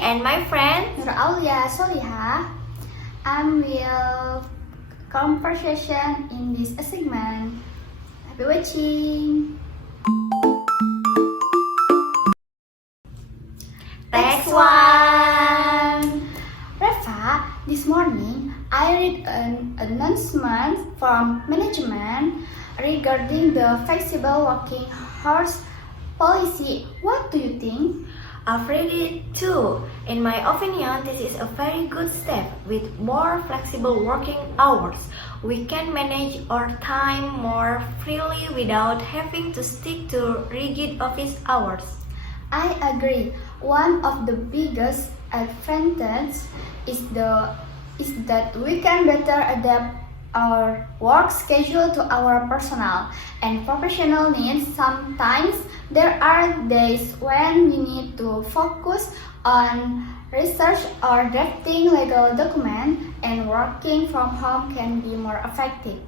and my friend Nur Aulia Soliha. Will conversation in this segment. Happy watching. Next one. Reva, this morning I read an announcement from management regarding the flexible working hours policy. What do you think? I've read it too. In my opinion, this is a very good step. With more flexible working hours, we can manage our time more freely without having to stick to rigid office hours. I agree. One of the biggest advantages is that we can better adapt our work schedule to our personal and professional needs. Sometimes there are days when we need to focus on research or drafting legal documents, and working from home can be more effective.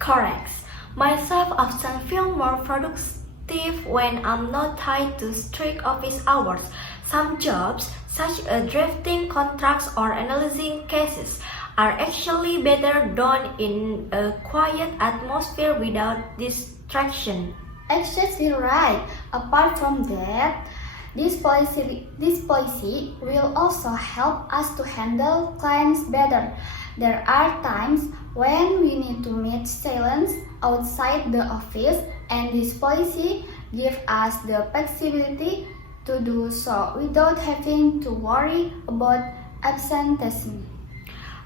Correct. Myself often feel more productive when I'm not tied to strict office hours. Some jobs, such as drafting contracts or analyzing cases, are actually better done in a quiet atmosphere without distraction. Exactly right. Apart from that, this policy will also help us to handle clients better. There are times when we need to meet silence outside the office, and this policy gives us the flexibility to do so without having to worry about absenteeism.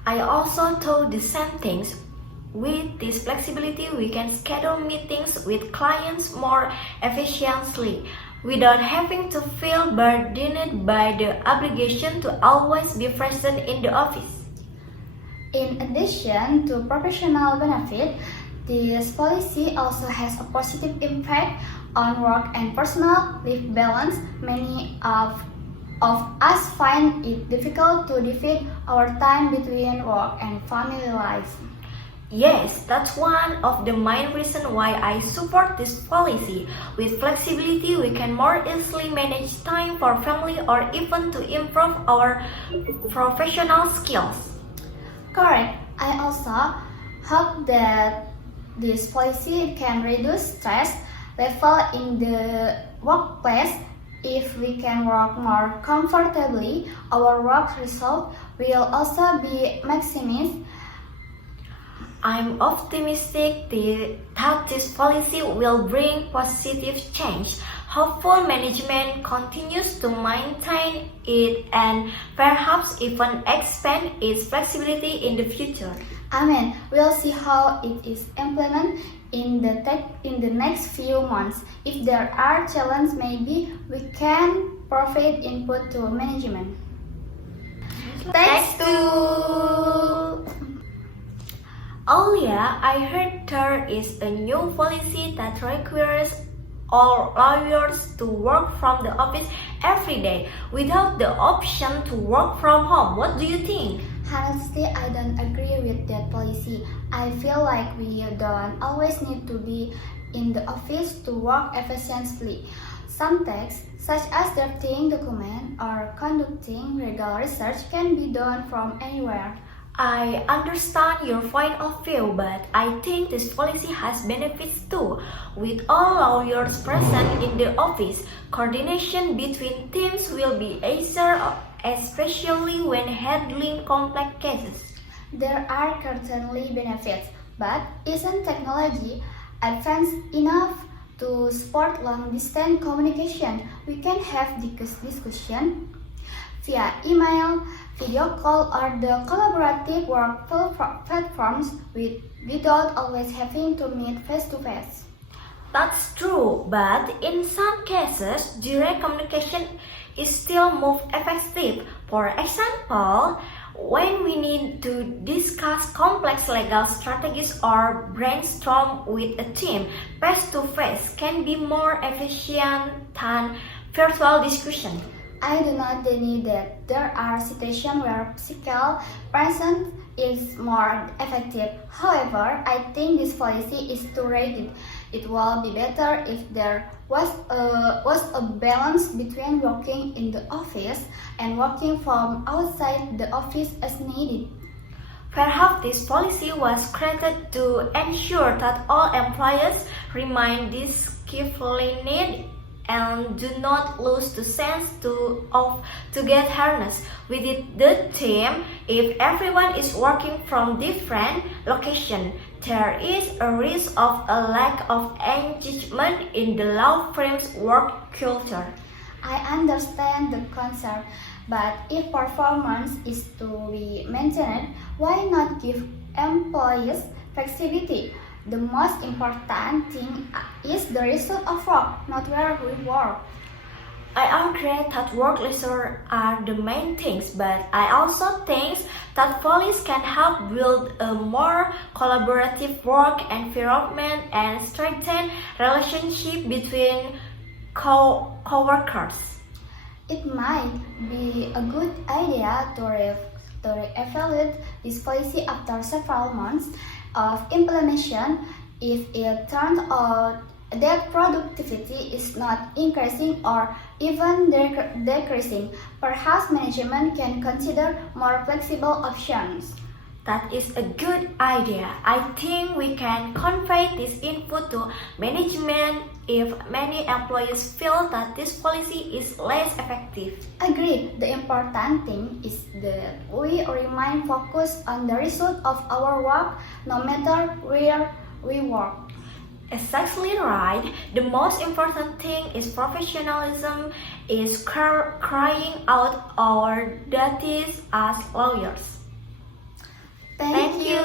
I also thought the same things. With this flexibility, we can schedule meetings with clients more efficiently without having to feel burdened by the obligation to always be present in the office. In addition to professional benefit, this policy also has a positive impact on work and personal life balance. Many of us find it difficult to divide our time between work and family life. Yes, that's one of the main reasons why I support this policy. With flexibility, we can more easily manage time for family or even to improve our professional skills. Correct. I also hope that this policy can reduce stress level in the workplace. If we can work more comfortably, our work result will also be maximized. I'm optimistic that this policy will bring positive change. Hopeful management continues to maintain it and perhaps even expand its flexibility in the future. Amen. We'll see how it is implemented in the next few months. If there are challenges, maybe we can provide input to management. Thanks to Aulia, I heard there is a new policy that requires all lawyers to work from the office every day without the option to work from home. What do you think? Honestly, I don't agree with that policy. I feel like we don't always need to be in the office to work efficiently. Some tasks, such as drafting documents or conducting legal research, can be done from anywhere. I understand your point of view, but I think this policy has benefits too. With all lawyers present in the office, coordination between teams will be easier, especially when handling complex cases. There are certainly benefits, but isn't technology advanced enough to support long-distance communication? We can have discussion via email, video call, or the collaborative work platforms without always having to meet face-to-face. That's true, but in some cases, direct communication is still more effective. For example, when we need to discuss complex legal strategies or brainstorm with a team, face-to-face can be more efficient than virtual discussion. I do not deny that there are situations where physical presence is more effective. However, I think this policy is too rigid. It will be better if there was a balance between working in the office and working from outside the office as needed. Perhaps this policy was created to ensure that all employees remain disciplined and do not lose the sense of togetherness within the team. If everyone is working from different locations, there is a risk of a lack of engagement in the law firm's work culture. I understand the concern, but if performance is to be maintained, why not give employees flexibility? The most important thing is the result of work, not where we work. I agree that work leisure are the main things, but I also think that police can help build a more collaborative work environment and strengthen relationship between co-workers. It might be a good idea to evaluate this policy after several months of implementation. If it turns out that productivity is not increasing or even decreasing, perhaps management can consider more flexible options. That is a good idea. I think we can convey this input to management if many employees feel that this policy is less effective. Agreed. The important thing is that we remain focused on the result of our work, no matter where we work. Exactly right. The most important thing is professionalism, is crying out our duties as lawyers. Thank you.